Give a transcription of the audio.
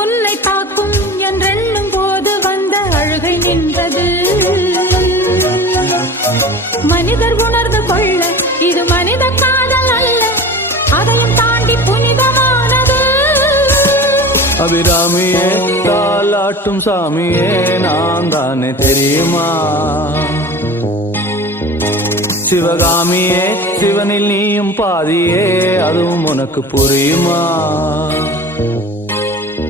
உன்னை தாக்கும் என்றெண்ணும் போது வந்த அழுகை நின்றது. மனிதர் உணர்ந்து கொள்ள இது மனித காதல் அல்ல, அதையும் தாண்டி புனிதமானது. அபிராமியே தாலாட்டும் சாமியே நான் தானே தெரியுமா? சிவகாமியே சிவனில் நீயும் பாதியே அதுவும் உனக்கு புரியுமா?